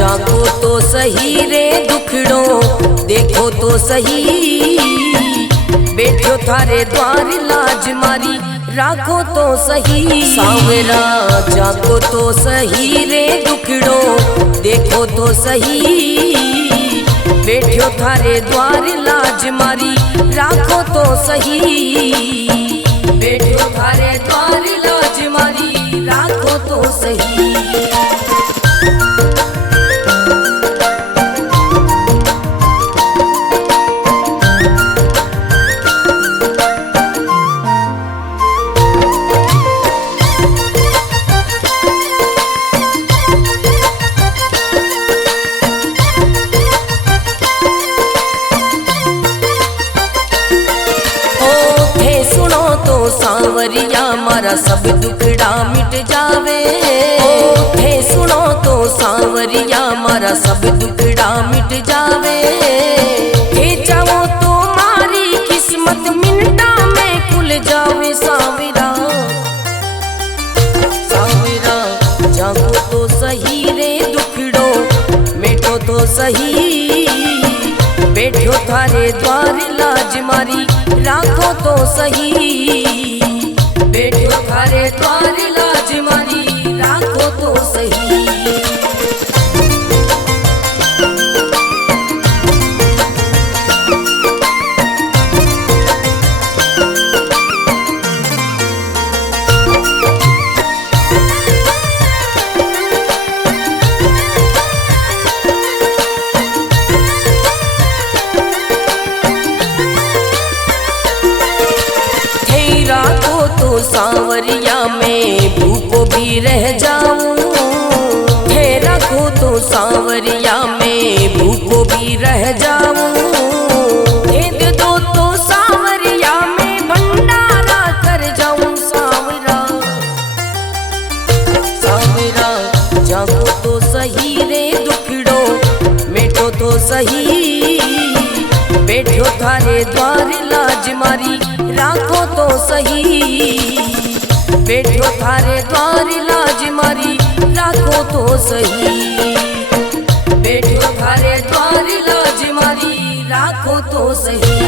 जागो तो सही रे दुखड़ो देखो तो सही, बैठो थारे द्वार लाज मारी राखो तो सही। सांवरा जागो तो सही रे दुखड़ो देखो तो सही, बैठो थारे द्वार लाज मारी राखो तो सही, बैठो थारे द्वार लाज मारी राखो तो सही। सांवरिया मारा सब दुखड़ा मिट जावे, थे सुनो तो सांवरिया मारा सब दुखड़ा मिट जावे। थे चाहो तो मारी किस्मत मिनटा में खुल जावे। सांवरा सांवरा जागो तो सही रे दुखड़ो मिटो तो सही, बैठो थारे द्वार लाज मारी राखो तो सही, बैठो थारे द्वार लाज मारी राखो तो सही। सांवरिया में भूखो भी रह जाऊं, थे रखो तो सांवरिया में भूखो भी रह जाऊं। दे दो तो सांवरिया में भंडारा कर जाऊं। सांवरा सांवरा जागो तो सही रे दुखड़ो मिटो तो सही, बैठो थारे द्वार लाज मारी राखो तो सही, बैठो थारे द्वार लाज मारी राखो तो सही, बैठो थारे द्वार लाज मारी राखो तो सही।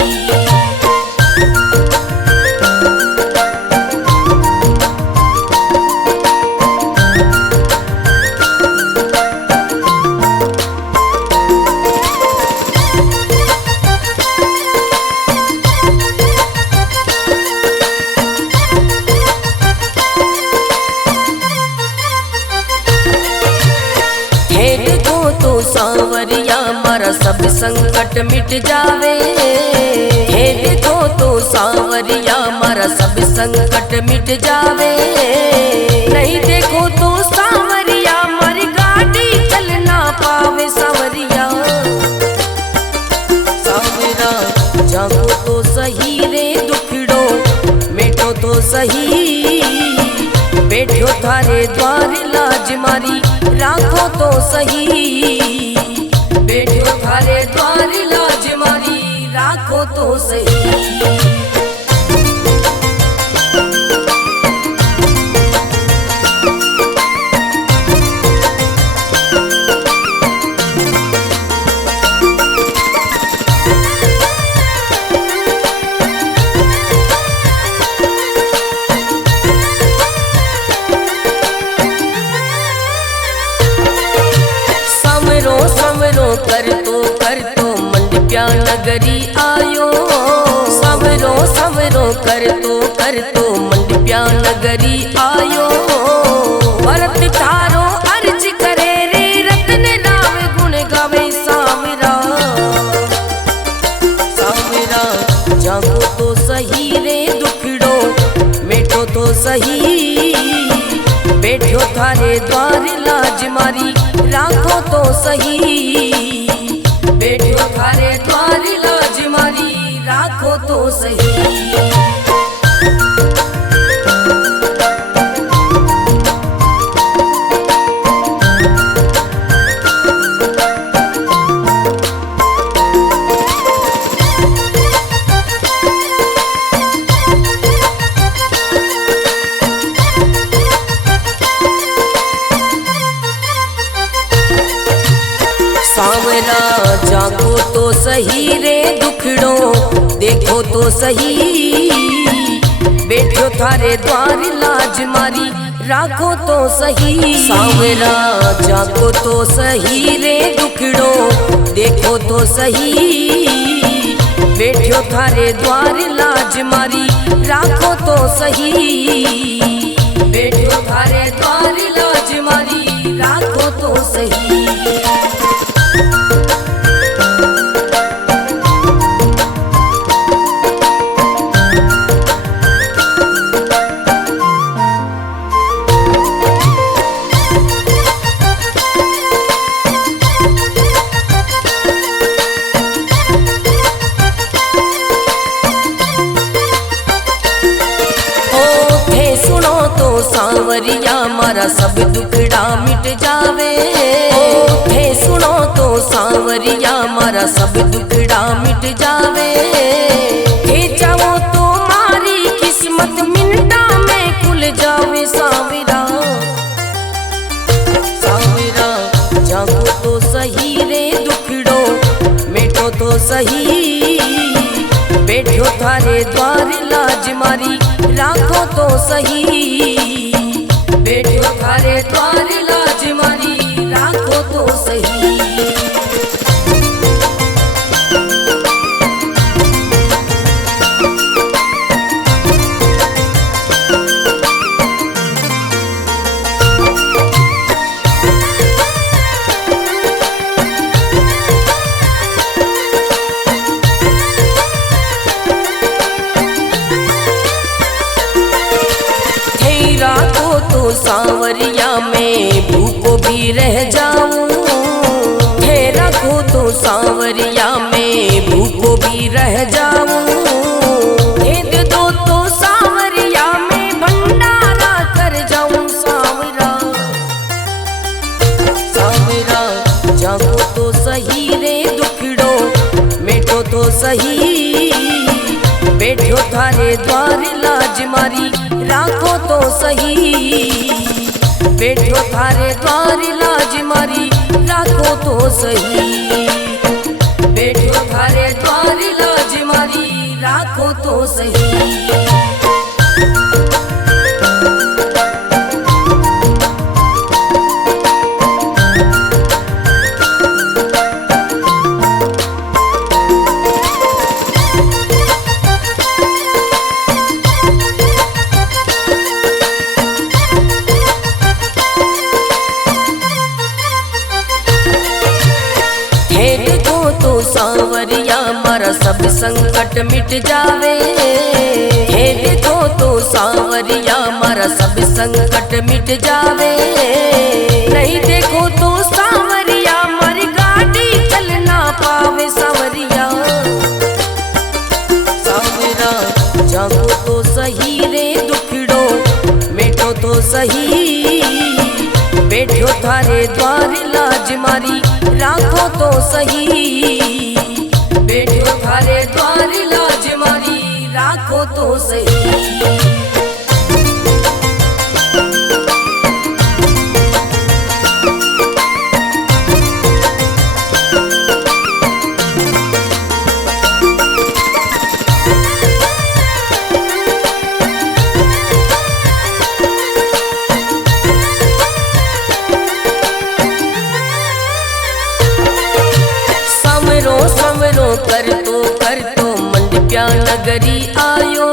सांवरिया मारा सब संकट मिट जावे, हे देखो तो सांवरिया मारा सब संकट मिट जावे। नहीं देखो तो सांवरिया मारी गाड़ी चल ना पावे। सांवरिया सांवरा जागो तो सही रे दुखड़ो मिटो तो सही, बैठो थारे द्वार लाज मारी राखो तो सही, बैठो थारे द्वार लाज मारी राखो तो सही। कर तो मंडप्या नगरी आयो, सवरो सवरो कर तो मंडप्या नगरी आयो। भरत थारो अर्ज करे रे रतन राव गुण गावे। सांवरा सांवरा जागो तो सही रे दुखड़ो मिटो तो सही, बैठो थारे द्वार लाज मारी राखो तो सही, बैठो थारे द्वार लाज मारी राखो तो सही। सही, बैठो थारे द्वार लाज मारी राखो तो सही। सांवरा जागो तो सही रे दुखड़ो देखो तो सही, बैठो थारे द्वार लाज मारी राखो तो सही, बैठो थारे द्वार लाज मारी राखो तो सही। सांवरिया मारा सब दुखड़ा मिट जावे, थे सुनो तो सांवरिया मारा सब दुखड़ा मिट जावे, थे जाओ तो मारी किस्मत मिनटा में खुल जावे। सांवरा सांवरा जागो तो सही रे दुखड़ो मिटो तो सही, बैठो थारे द्वार लाज मारी राखो तो सही, बैठो थारे द्वार लाज मारी राखो तो सही। सांवरिया में भूखो भी रह जाऊं, थे रखो तो सांवरिया में भूखो भी रह जाऊं, दे दो तो सांवरिया में भंडारा कर जाऊं। सांवरा सांवरा जागो तो सही रे दुखड़ो मिटो तो सही, बैठो थारे द्वार लाज मारी राखो तो सही, बैठो थारे द्वार लाज मारी राखो तो सही, बैठो थारे द्वार लाज मारी राखो तो सही। सांवरिया मारा सब संकट मिट जावे, हे देखो तो सांवरिया मारा सब संकट मिट जावे, नहीं देखो तो सांवरिया मारी गाड़ी चल ना पावे। सांवरिया सांवरा जागो तो सही रे दुखड़ो मिटो तो सही, बैठो थारे द्वार लाज मारी राखो तो सही, बैठो थारे द्वार लाज मारी राखो तो सही। कर तो मंडप्या नगरी आयो,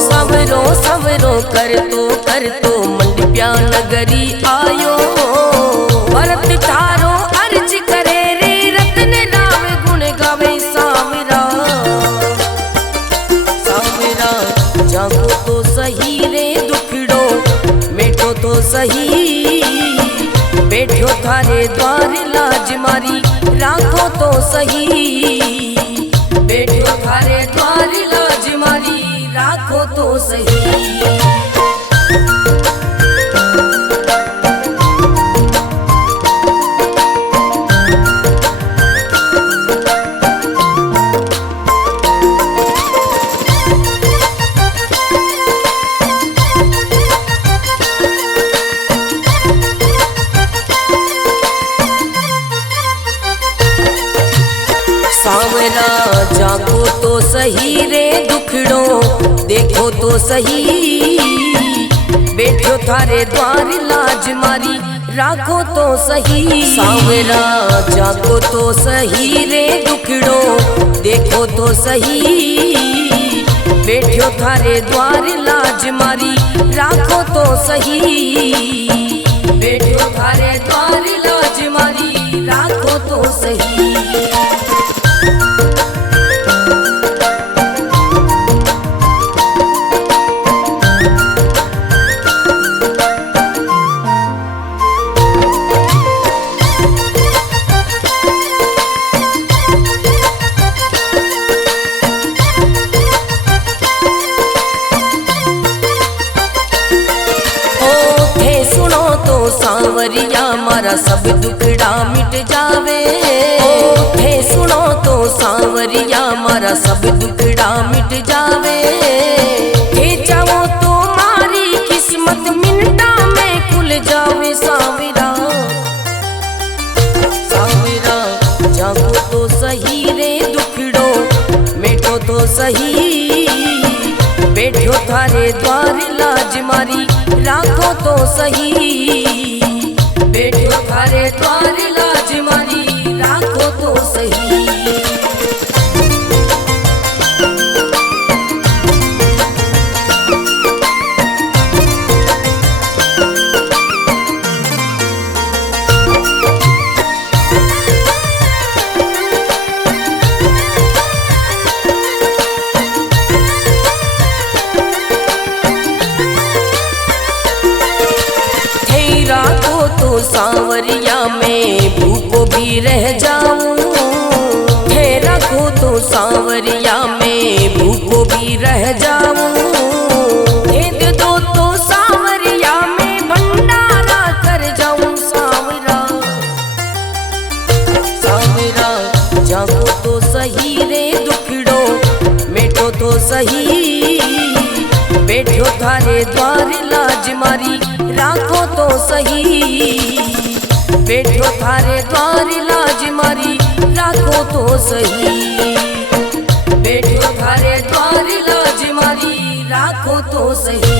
सवरो सवरो कर तो मंडप्या नगरी आयो, भरत थारो अर्ज करे रे रतन राम गुण गावे। सांवरा सांवरा जागो तो सही रे दुखड़ो मिटो तो सही, बैठो थारे द्वार लाज मारी राखो तो सही, बैठो थारे द्वार लाज मारी राखो तो सही। सांवरा जागो तो सही रे दुख देखो तो सही। बैठो थारे द्वार लाज मारी राखो तो सही। सांवरा जागो तो सही रे दुखड़ो देखो तो सही। बैठो थारे द्वार लाज मारी राखो तो सही। बैठो थारे द्वार लाज मारी राखो तो सही। सांवरिया मारा सब दुखड़ा मिट जावे। थे सुनो तो सांवरिया मारा सब दुखड़ा मिट जावे। थे चाहो तो मारी किस्मत मिनटा में खुल जावे। सांवरा सांवरा जागो तो सही रे दुखड़ो मिटो तो सही। बैठो थारे द्वार लाज मारी राखो तो सही। बैठो थारे द्वार लाज मारी राखो तो सही। सांवरिया में भूखो भी रह जाऊं। थे रखो तो सांवरिया में भूखो भी रह जाऊं। दे दो तो सांवरिया में भंडारा कर जाऊं। सांवरा सांवरा जागो तो सही रे दुखड़ो मिटो तो सही। बैठो थारे द्वार लाज मारी राखो तो सही। बैठो थारे द्वार लाज मारी राखो तो सही। बैठो थारे द्वार लाज मारी राखो तो सही।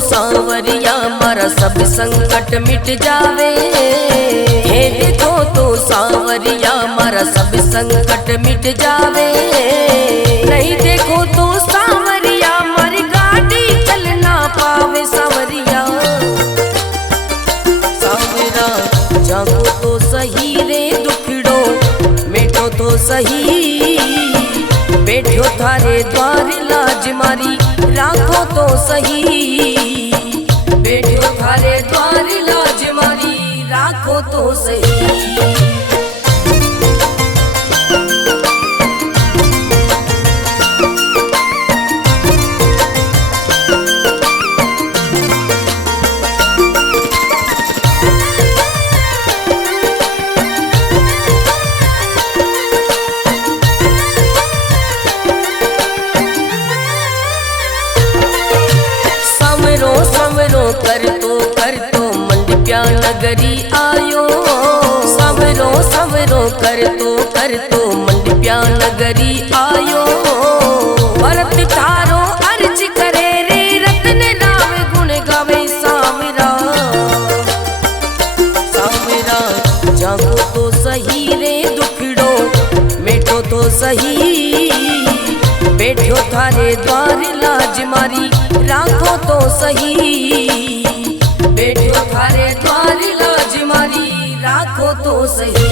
सांवरिया मारा सब संकट मिट जावे। हे देखो तो सांवरिया मारा सब संकट मिट जावे। नहीं देखो तो सांवरिया मारी गाड़ी चल ना पावे। सांवरिया सांवरा जागो तो सही रे दुखड़ो मिटो तो सही। बैठो थारे द्वार लाज मारी राखो तो सही। बैठो थारे द्वार लाज मारी राखो तो सही। कर तो मंडप्या नगरी आयो। सवरो सवरो कर तो मंडप्या नगरी आयो। भरत थारो अर्ज करे रे रतन राम गुण गावे। सांवरा सांवरा जागो तो सही रे दुखड़ो मिटो तो सही। बैठो थारे द्वार लाज मारी राखो तो सही। बैठो थारे द्वार लाज मारी राखो तो सही।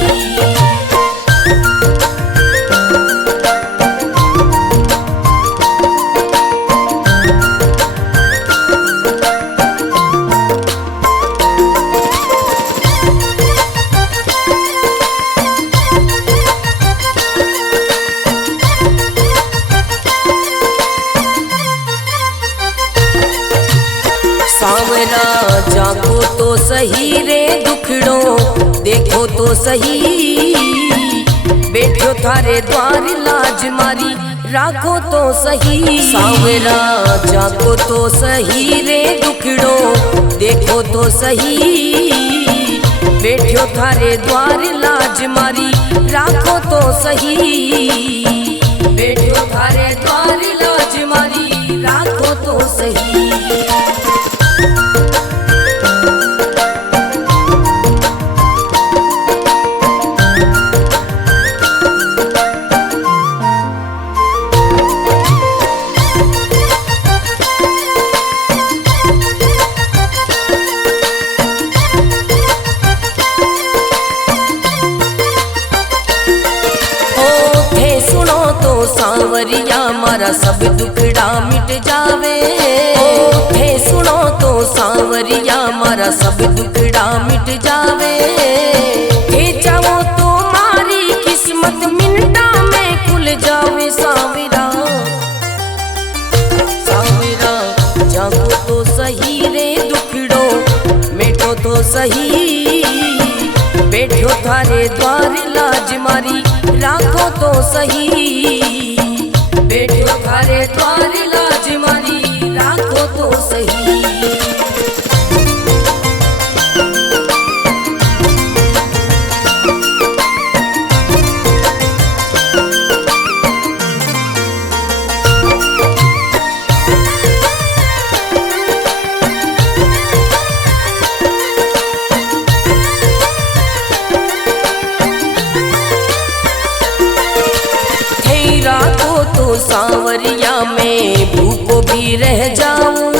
सांवरा जागो तो तो सही रे दुखड़ो, देखो तो सही बैठो थारे द्वार लाज मारी, राखो तो सही सांवरा जाको तो सही रे दुखड़ो, देखो तो सही बैठो थारे द्वार लाज मारी, राखो तो सही बैठो थारे द्वार लाज मारी, राखो तो सही। सांवरिया मारा सब दुखड़ा मिट जावे, थे सुनो तो सांवरिया मारा सब दुखड़ा मिट जावे, थे चाहो तो मारी किस्मत मिनटा में खुल जावे सांवरा, सांवरा जागो तो सही रे दुखड़ो, मेटो तो सही बैठो थारे द्वार लाज मारी, राखो तो सही बैठो थारे द्वार लाज मारी, राखो तो सही। सांवरिया में भूखो भी रह जाऊं,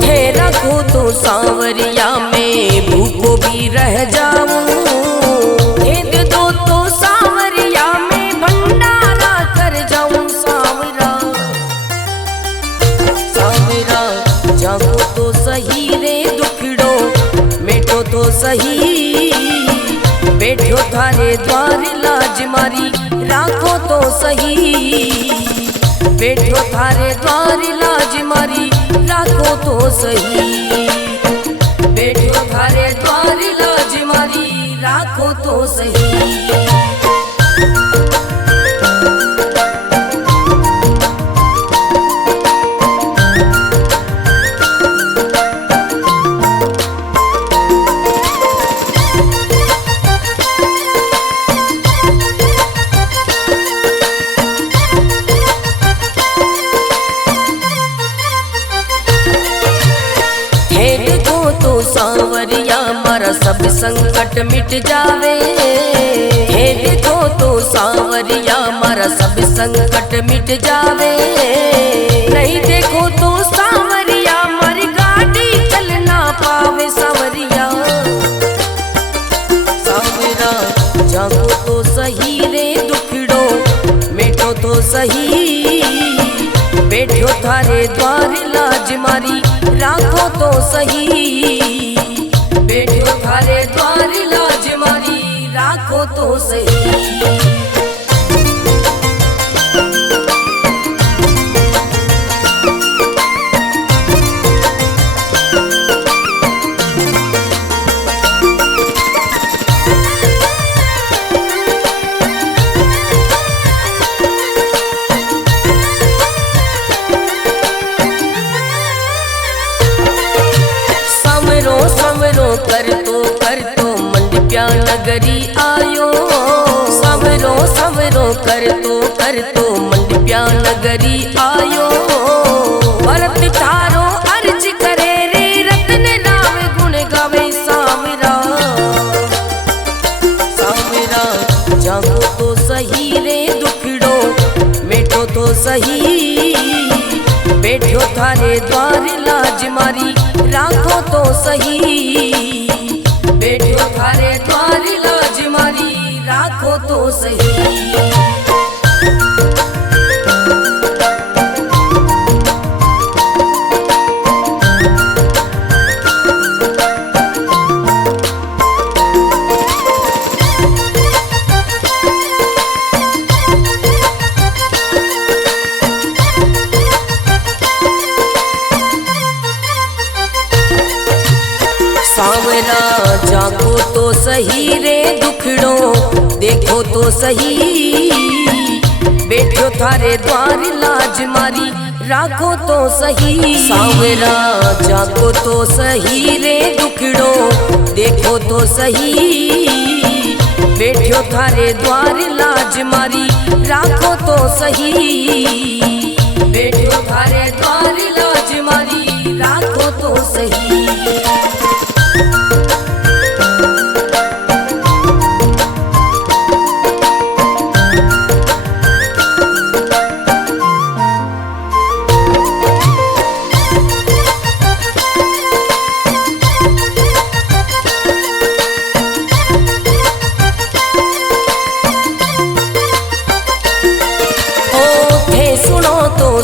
थे रखो तो सांवरिया में भूखो भी रह जाऊं, दे दो तो सांवरिया में भंडारा कर जाऊं सांवरा, सांवरा जागो तो सही रे दुखड़ो, मेटो तो सही बैठो थारे द्वार लाज मारी, राखो तो सही बैठो थारे द्वार लाज मारी, राखो तो सही बैठो थारे द्वार लाज मारी, राखो तो सही। सांवरिया मारा सब संकट मिट जावे, हे देखो तो सांवरिया मारा सब संकट मिट जावे, नहीं देखो तो सांवरिया मारी गाड़ी चल ना पावे सांवरिया, सांवरा जागो तो सही रे दुखड़ो, मेटो तो सही बैठो थारे द्वार लाज मारी, राखो तो सही बैठो थारे द्वार लाज मारी, राखो तो सही। कर तो मंडप्या नगरी आयो, सवरो सवरो कर तो मंडप्या नगरी आयो, भरत थारो अर्ज करे रे रतन नाम गुण गावे सांवरा, सांवरा जागो तो सही रे दुखड़ो, मेटो तो सही बैठो थारे द्वार लाज मारी, राखो तो सही बैठो थारे द्वार लाज मारी, राखो तो सही। जाको तो सही रे दुखड़ो देखो तो सही, बैठो थारे द्वार लाज मारी राखो तो सही। सावरा जाको तो सही रे दुखड़ो देखो तो सही, बैठो थारे द्वार लाज मारी राखो तो सही, बैठो थारे द्वार लाज मारी राखो तो सही।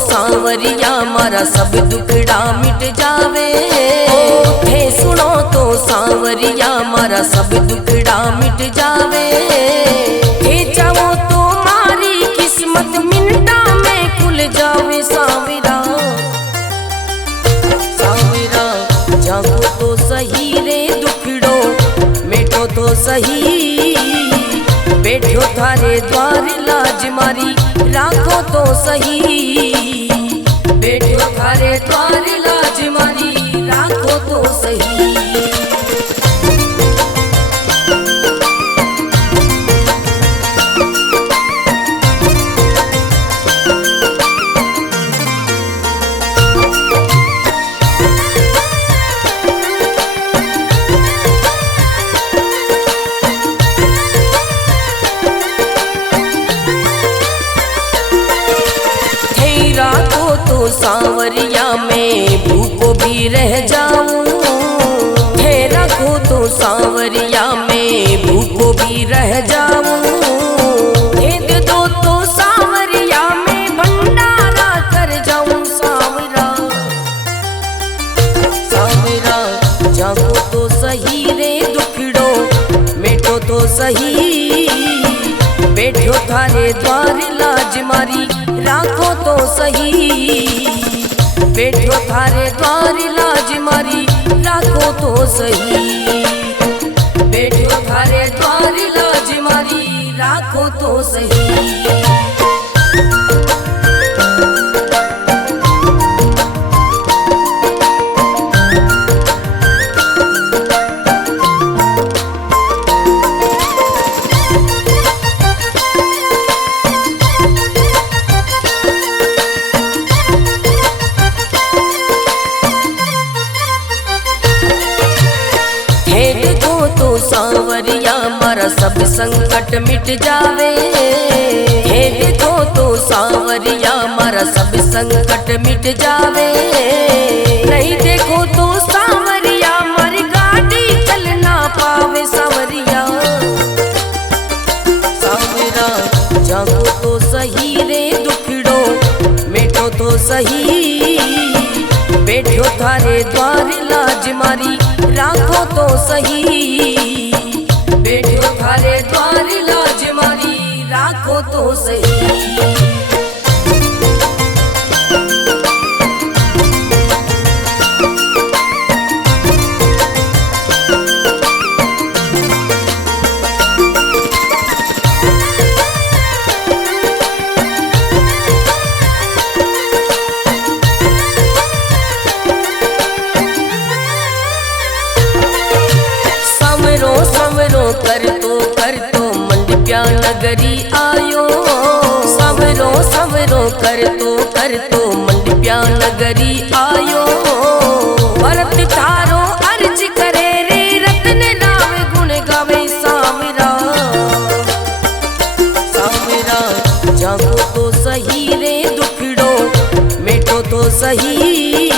सांवरिया मारा सब दुखड़ा मिट जावे, थे सुनो तो सांवरिया मारा सब दुखड़ा मिट जावे, थे चाहो तो मारी किस्मत मिनटा में खुल जावे। सांवरा सांवरा जागो तो सही रे दुखड़ो मिटो तो सही, बैठो थारे द्वार लाज मारी राखो तो सही, बैठो थारे द्वार लाज मारी राखो तो सही। सांवरिया में भूखो भी रह जाऊं, थे रखो तो सांवरिया में भूखो भी रह जाऊं, दे दो तो सांवरिया में भंडारा कर जाऊं। सांवरा सांवरा जागो तो सही रे दुखड़ो मिटो तो सही, बैठो थारे द्वार लाज मारी राखो तो सही, बैठो थारे द्वार लाज मारी राखो तो सही, बैठो थारे द्वार लाज मारी राखो तो सही। सांवरिया मारा सब संकट मिट जावे, हे देखो तो सांवरिया मारा सब संकट मिट जावे, नहीं देखो तो सांवरिया मारी गाड़ी चल ना पावे। सांवरिया सांवरा जागो तो सही रे दुखड़ो मिटो तो सही, बैठो थारे द्वार लाज मारी राखो तो सही, बैठो थारे द्वार लाज मारी राखो तो सही। कर तो मंडप्या नगरी आयो, सवरो सवरो कर तो मंडप्या नगरी आयो, भरत थारो अर्ज करे रे रतन नाम गुण गावे। सांवरा सांवरा जागो तो सही रे दुखड़ो मिटो तो सही,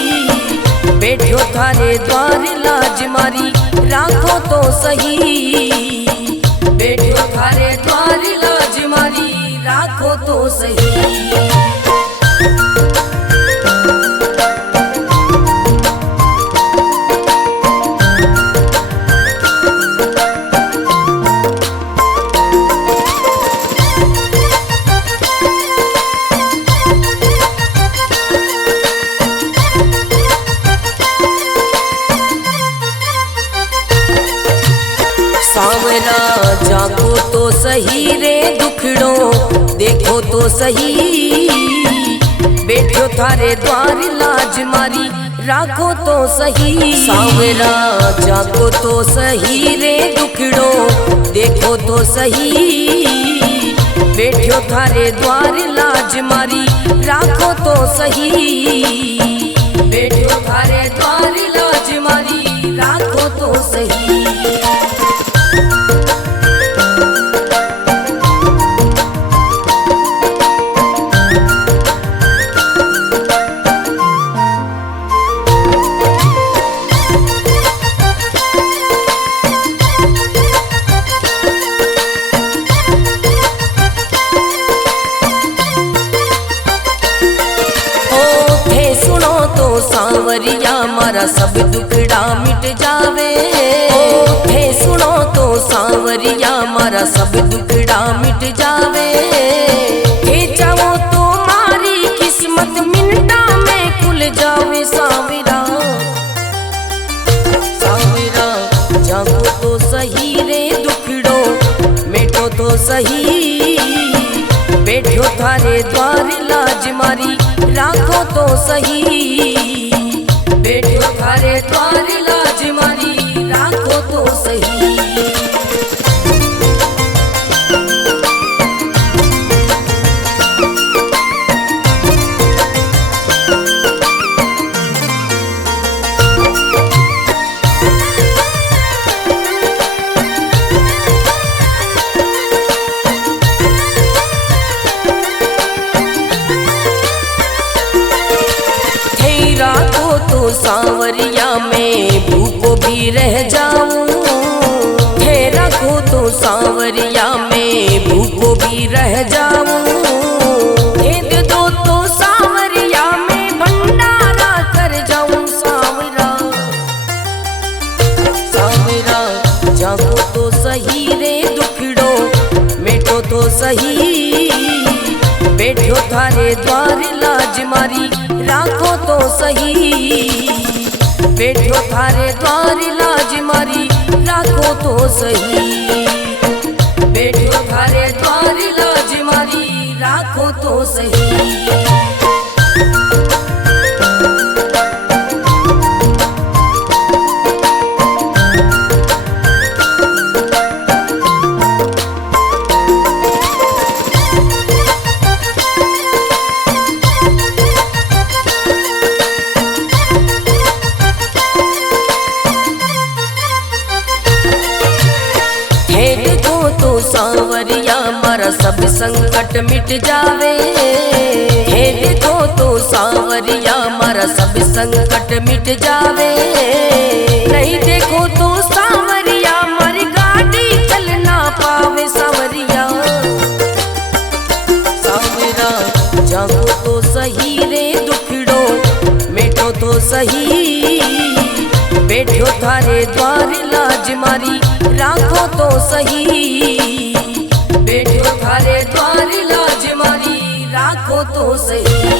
बैठो थारे द्वार लाज मारी राखो तो सही, बैठो थारे द्वार लाज मारी राखो तो सही। सांवरा जागो तो सही रे दुखड़ो देखो तो सही, बैठो थारे द्वार लाज मारी राखो तो सही। सांवरा जागो तो सही रे दुखड़ो देखो तो सही, बैठो थारे द्वार लाज मारी राखो तो सही, बैठो थारे द्वार लाज मारी राखो तो सही। सांवरिया मारा सब दुखड़ा मिट जावे, थे सुनो तो सांवरिया मारा सब दुखड़ा मिट जावे, थे चाहो तो मारी किस्मत मिनटा में खुल जावे। सांवरा सांवरा जागो तो सही रे दुखड़ो मिटो तो सही, बैठो थारे द्वार लाज मारी राखो तो सही, बैठो थारे द्वार लाज मारी राखो तो सही। सांवरिया में भूखो भी रह जाऊं, थे रखो तो सांवरिया में भूखो भी रह जाऊं, भेद दो तो सांवरिया में भंडारा कर जाऊं। सांवरा सांवरा जागो तो सही रे दुखड़ो मिटो तो सही, बैठो थारे द्वार लाज मारी राखो तो सही, बैठो थारे द्वार लाज मारी राखो तो सही, बैठो थारे द्वार लाज मारी राखो तो सही। सांवरिया मारा सब संकट मिट जावे, हे देखो तो सांवरिया मारा सब संकट मिट जावे, नहीं देखो तो सांवरिया मारी गाड़ी चल ना पावे। सांवरिया सांवरा जागो तो सही रे दुखड़ो मिटो तो सही, बैठो थारे द्वार लाज मारी राखो तो सही, बैठो थारे द्वार लाज मारी राखो तो सही।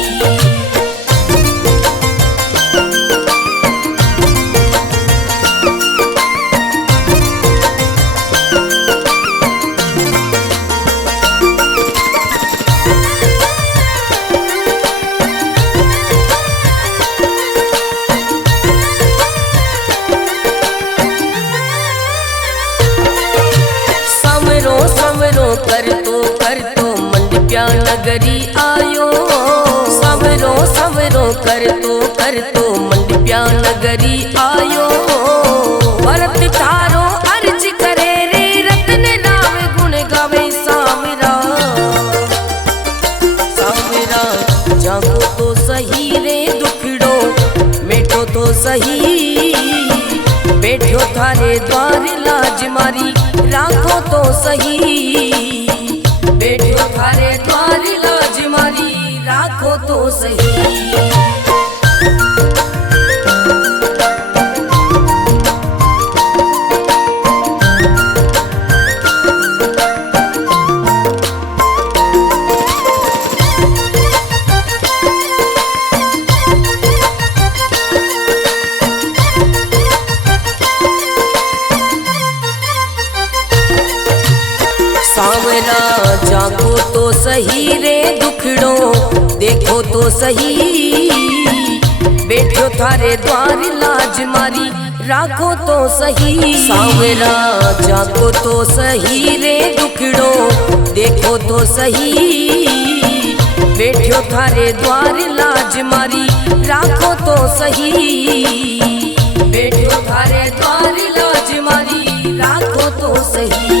कर तो मंडप्या नगरी आयो, सवरो सवरो कर तो मंडप्या नगरी आयो, भरत थारो अर्ज करे रे रतन राम गुण गावे। सांवरा सांवरा जागो तो सही रे दुखड़ो मिटो तो सही, बैठो थारे द्वार लाज मारी राखो तो सही, बैठो थारे द्वार लाज मारी राखो तो सही। जाको तो सही रे दुखड़ो देखो तो सही, बैठो थारे द्वार लाज मारी राखो तो सही। सावरा जाको तो सही रे दुखड़ो देखो तो सही, बैठो थारे द्वार लाज मारी राखो तो सही, बैठो थारे द्वार लाज मारी राखो तो सही।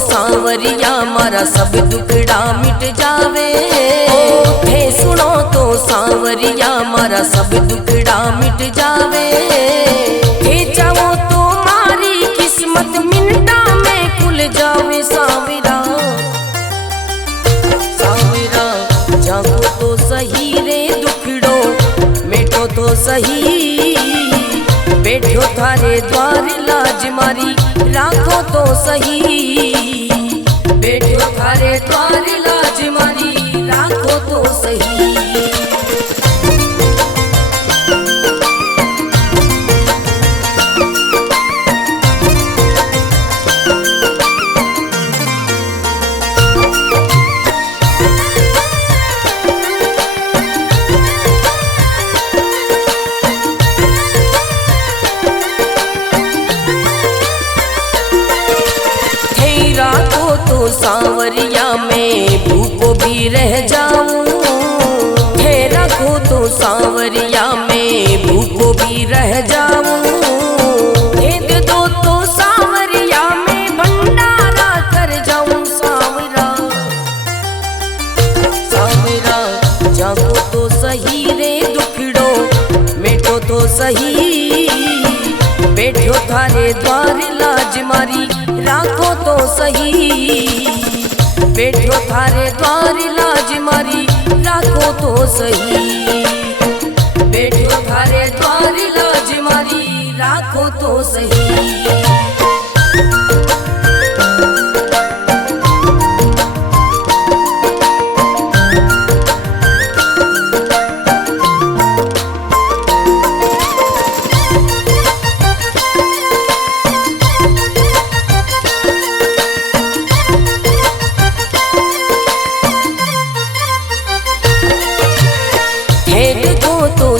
सांवरिया मारा सब दुखड़ा मिट जावे, थे सुनो तो सांवरिया मारा सब दुखड़ा मिट जावे, थे चाहो तो मारी किस्मत मिनटा में खुल जावे। सांवरा सांवरा जागो तो सही रे दुखड़ो मिटो तो सही, बैठो थारे द्वार लाज मारी राखो तो सही, बैठो थारे द्वार लाज मारी राखो तो सही। सांवरिया में भूखो भी रह जाऊं, थे रखो तो सांवरिया में भूखो भी रह जाऊं, भेद दो तो सांवरिया में भंडारा कर जाऊं। सांवरा सांवरा जागो तो सही रे दुखड़ो मिटो तो सही, बैठो थारे द्वार लाज मारी राखो तो सही, बैठो थारे द्वार लाज मारी राखो तो सही, बैठो थारे द्वार लाज मारी राखो तो सही।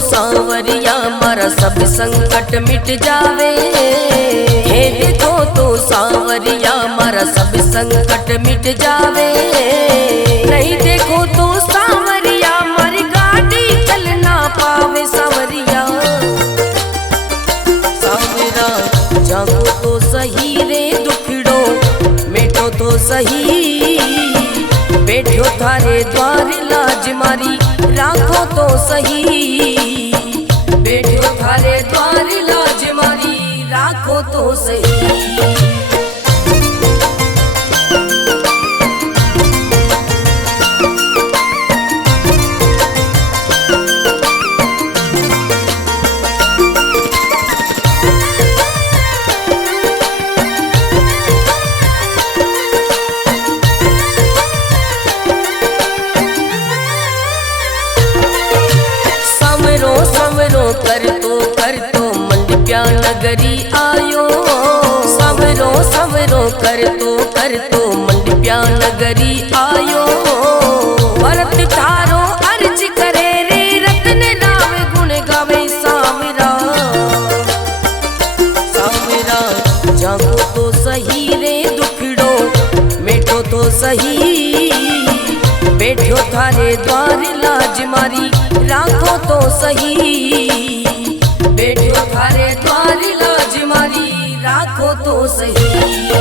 सांवरिया मारा सब संकट मिट जावे, हे देखो तो सांवरिया मारा सब संकट मिट जावे, नहीं देखो तो सांवरिया मारी गाड़ी चल ना पावे। सांवरिया सांवरा जागो तो सही रे दुखड़ो मिटो तो सही, बैठो थारे द्वार लाज मारी राखो तो सही, बैठो थारे द्वार लाज मारी राखो तो सही। कर तो मंडप्या नगरी आयो, सवरो सवरो कर तो मंडप्या नगरी आयो, भरत थारो अर्ज करे रे रतन राव गुण गावे। सांवरा सांवरा जागो तो सही रे दुखड़ो मिटो तो सही, बैठो थारे द्वार लाज मारी राखो तो सही, बैठो थारे द्वार लाज मारी राखो तो सही।